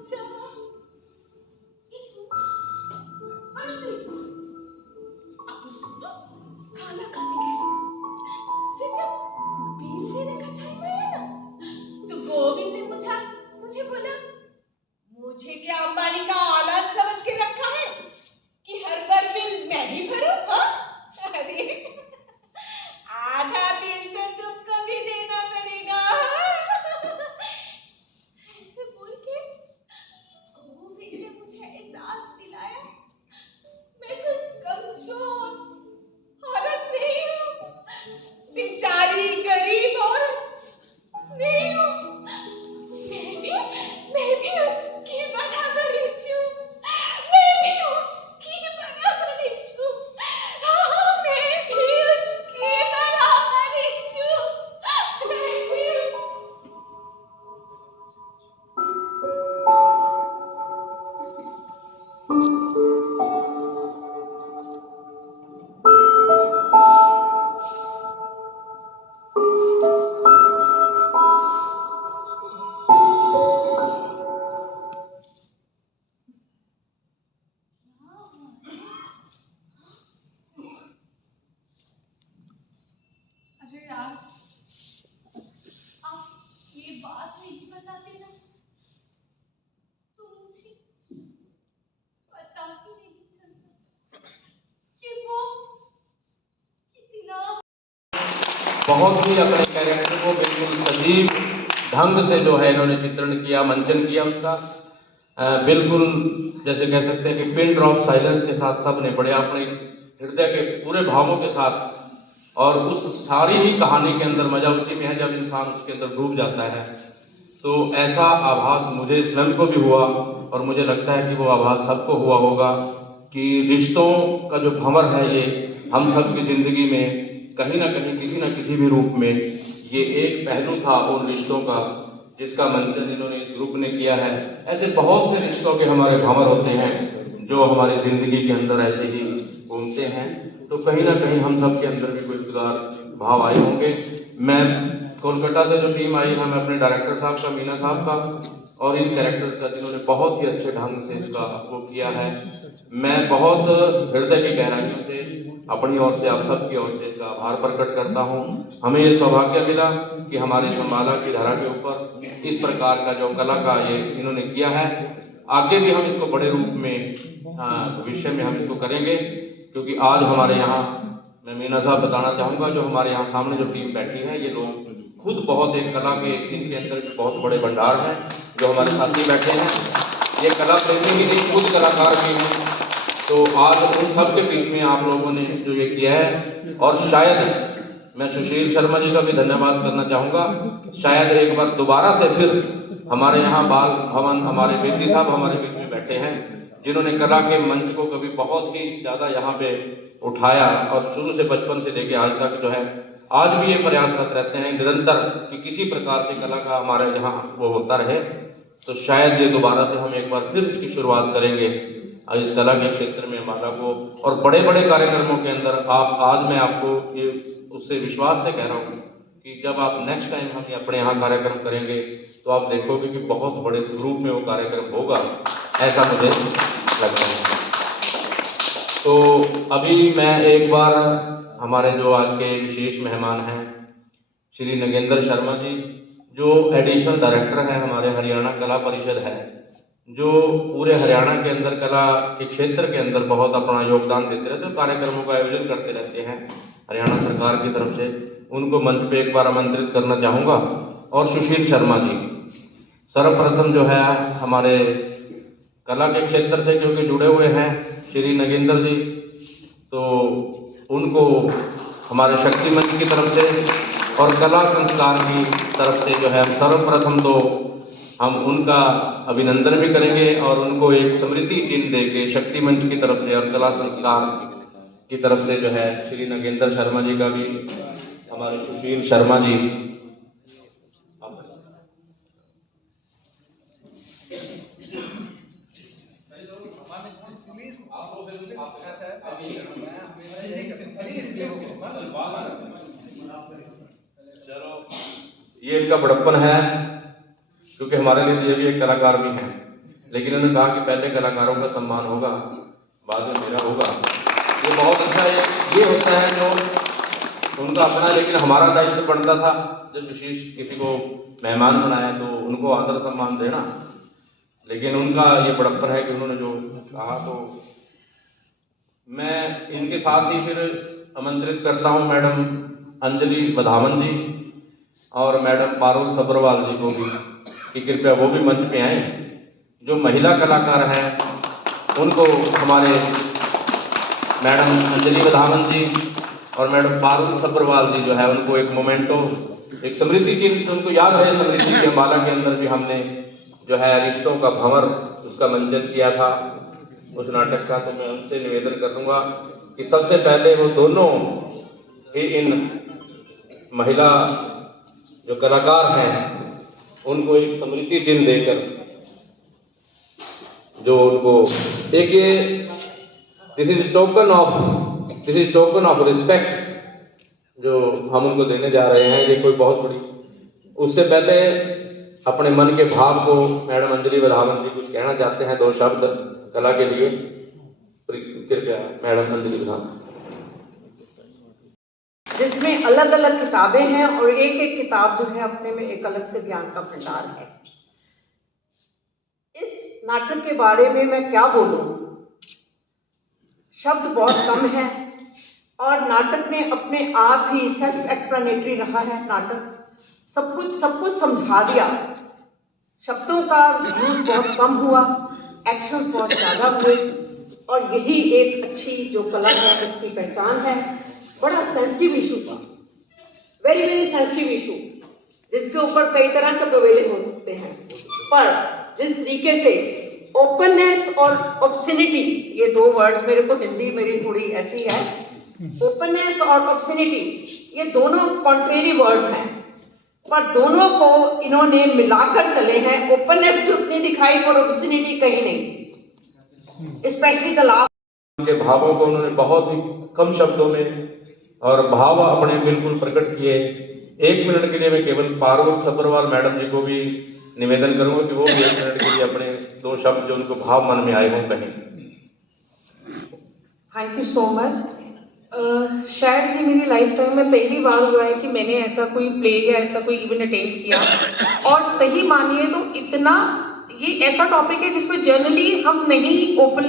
अच्छा, खाना खाने गए फिर जब बिल देने का टाइम आया ना, तो गोविंद ने मुझे बोला, मुझे क्या अंबानी का औलाद समझ के रखा है कि हर बार बिल मैं ही भरूं? हाँ? अरे आधा बिल तो तुमको भी देना पड़ेगा। ऐसे बोल के गोविंद ने मुझे एहसास दिलाया मैं कोई कमजोर औरत नहीं हूँ, बेचारी गरीब औरत नहीं हूँ। मैं भी उसकी बराबरी हूँ। मैं भी उसकी बराबरी हूँ। हाँ, मैं भी उसकी बराबरी हूँ। मैं भी अगर आज आप ये बात नहीं बताते ना, तो मुझे पता ही नहीं चलता कि वो कितना बहुत ही अपने कैरेक्टर को बिल्कुल सजीव ढंग से जो है इन्होंने चित्रण किया, मंचन किया उसका। बिल्कुल जैसे कह सकते हैं कि पिन ड्रॉप साइलेंस के साथ सब ने बड़े अपने हृदय के पूरे भावों के साथ, और उस सारी ही कहानी के अंदर मजा उसी में है जब इंसान उसके अंदर डूब जाता है। तो ऐसा आभास मुझे स्वयं को भी हुआ, और मुझे लगता है कि वो आभास सबको हुआ होगा कि रिश्तों का जो भंवर है ये हम सब की ज़िंदगी में कहीं ना कहीं किसी न किसी भी रूप में ये एक पहलू था उन रिश्तों का जिसका मंचन इन्होंने इस ग्रुप ने किया है। ऐसे बहुत से रिश्तों के हमारे भंवर होते हैं जो हमारी ज़िंदगी के अंदर ऐसे ही घूमते हैं। तो कहीं ना कहीं हम सब के अंदर भी कोई उदार भाव आए होंगे। मैं कोलकाता से जो टीम आई है, मैं अपने डायरेक्टर साहब का, मीना साहब का, और इन कैरेक्टर्स का जिन्होंने बहुत ही अच्छे ढंग से इसका वो किया है, मैं बहुत हृदय की गहराइयों से अपनी ओर से आप सबकी ओर से इसका आभार प्रकट करता हूँ। हमें ये सौभाग्य मिला कि हमारी संवादा की धारा के ऊपर इस प्रकार का जो कला का ये इन्होंने किया है। आगे भी हम इसको बड़े रूप में भविष्य में हम इसको करेंगे, क्योंकि आज हमारे यहाँ मैं मीना साहब बताना चाहूँगा, जो हमारे यहाँ सामने जो टीम बैठी है ये लोग खुद बहुत एक कला के इनके अंदर भी बहुत बड़े भंडार हैं जो हमारे साथी बैठे हैं। ये कला प्रेमी ही नहीं, खुद कलाकार भी हैं। तो आज उन सब के बीच में आप लोगों ने जो ये किया है, और शायद मैं सुशील शर्मा जी का भी धन्यवाद करना चाहूँगा। शायद एक बार दोबारा से फिर हमारे यहाँ बाल भवन हमारे बेदी साहब हमारे बीच में बैठे हैं जिन्होंने कला के मंच को कभी बहुत ही ज़्यादा यहाँ पे उठाया, और शुरू से बचपन से लेके आज तक जो है आज भी ये प्रयासरत रहते हैं निरंतर कि किसी प्रकार से कला का हमारे यहाँ वो होता रहे। तो शायद ये दोबारा से हम एक बार फिर इसकी शुरुआत करेंगे इस कला के क्षेत्र में माला को, और बड़े बड़े कार्यक्रमों के अंदर आप आज मैं आपको ये उससे विश्वास से कह रहा हूँ कि जब आप नेक्स्ट टाइम हम अपने यहाँ कार्यक्रम करेंगे तो आप देखोगे कि बहुत बड़े स्वरूप में वो कार्यक्रम होगा, ऐसा मुझे लगता है। तो अभी मैं एक बार हमारे जो आज के विशेष मेहमान हैं श्री नगेंद्र शर्मा जी, जो एडिशनल डायरेक्टर हैं हमारे हरियाणा कला परिषद है, जो पूरे हरियाणा के अंदर कला के क्षेत्र के अंदर बहुत अपना योगदान देते रहते हैं, कार्यक्रमों का आयोजन करते रहते हैं हरियाणा सरकार की तरफ से। उनको मंच पे एक बार आमंत्रित करना चाहूँगा। और सुशील शर्मा जी सर्वप्रथम जो है हमारे कला के क्षेत्र से क्योंकि जुड़े हुए हैं श्री नगेंद्र जी, तो उनको हमारे शक्ति मंच की तरफ से और कला संस्कार की तरफ से जो है हम सर्वप्रथम तो हम उनका अभिनंदन भी करेंगे और उनको एक स्मृति चिन्ह देके शक्ति मंच की तरफ से और कला संस्कार की तरफ से जो है श्री नगेंद्र शर्मा जी का भी, हमारे सुशील शर्मा जी चलो, ये इनका बड़प्पन है क्योंकि हमारे लिए ये भी एक कलाकार भी हैं। लेकिन उन्होंने कहा कि पहले कलाकारों का सम्मान होगा, बाद में मेरा होगा। ये बहुत अच्छा है, ये होता है जो उनका अपना, लेकिन हमारा दायित्व बनता था जब विशेष किसी को मेहमान बनाया तो उनको आदर सम्मान देना, लेकिन उनका ये बड़प्पन है कि उन्होंने जो कहा। तो मैं इनके साथ ही फिर आमंत्रित करता हूँ मैडम अंजलि वधावन जी और मैडम पारुल सब्रवाल जी को भी कि कृपया वो भी मंच पे आएँ। जो महिला कलाकार हैं उनको हमारे मैडम अंजलि वधावन जी और मैडम पारुल सब्रवाल जी जो है उनको एक मोमेंटो, एक स्मृति चिन्ह, उनको याद रहे स्मृति की अम्बाला के अंदर भी हमने जो है रिश्तों का भंवर उसका मंचन किया था उस नाटक का। तो मैं उनसे निवेदन करूँगा कि सबसे पहले वो दोनों ही इन महिला जो कलाकार हैं उनको एक स्मृति चिन्ह देकर जो उनको एक ये this is token of respect जो हम उनको देने जा रहे हैं, ये कोई बहुत बड़ी, उससे पहले अपने मन के भाव को मैडम अंजलि वधावन जी कुछ कहना चाहते हैं, 2 शब्द कला के लिए, कृपया मैडम अंजलि वधावन। जिसमें अलग अलग किताबें हैं और एक एक किताब जो है अपने में एक अलग से ज्ञान का भंडार है। इस नाटक के बारे में मैं क्या बोलूं, शब्द बहुत कम है और नाटक ने अपने आप ही सेल्फ एक्सप्लेनेटरी रहा है। नाटक सब कुछ समझा दिया, शब्दों का यूज बहुत कम हुआ, एक्शंस बहुत ज़्यादा हुए और यही एक अच्छी जो कला है उसकी पहचान है। बड़ा सेंसिटिव इशू था, वेरी सेंसिटिव इशू, जिसके ऊपर कई तरह के प्रवेले हो सकते हैं, पर जिस तरीके से ओपननेस और ऑब्सिनिटी, ये 2 वर्ड्स, मेरे को हिंदी मेरी थोड़ी ऐसी है, ओपननेस और ऑब्सिनिटी ये दोनों कॉन्ट्रेरी वर्ड्स हैं, पर दोनों को इन्होंने मिलाकर चले हैं। ओपननेस भी उतनी दिखाई और ऑब्सिनिटी कहीं नहीं, स्पेशली द लास्ट के भावों को उन्होंने बहुत ही कम शब्दों में और भाव अपने बिल्कुल प्रकट किए। 1 मिनट के लिए मैं केवल पारुल सब्रवाल मैडम जी को भी निवेदन करूंगा कि वो भी 1 मिनट के लिए अपने 2 शब्द जो उनको भाव मन में आए वो कहें। Thank you so much. शायद ही मेरी लाइफ टाइम में पहली बार हुआ है कि मैंने ऐसा कोई प्ले या ऐसा कोई इवेंट अटेंड किया, और सही मानिए तो इतना ये ऐसा टॉपिक है जिसमें जनरली हम नहीं ओपनली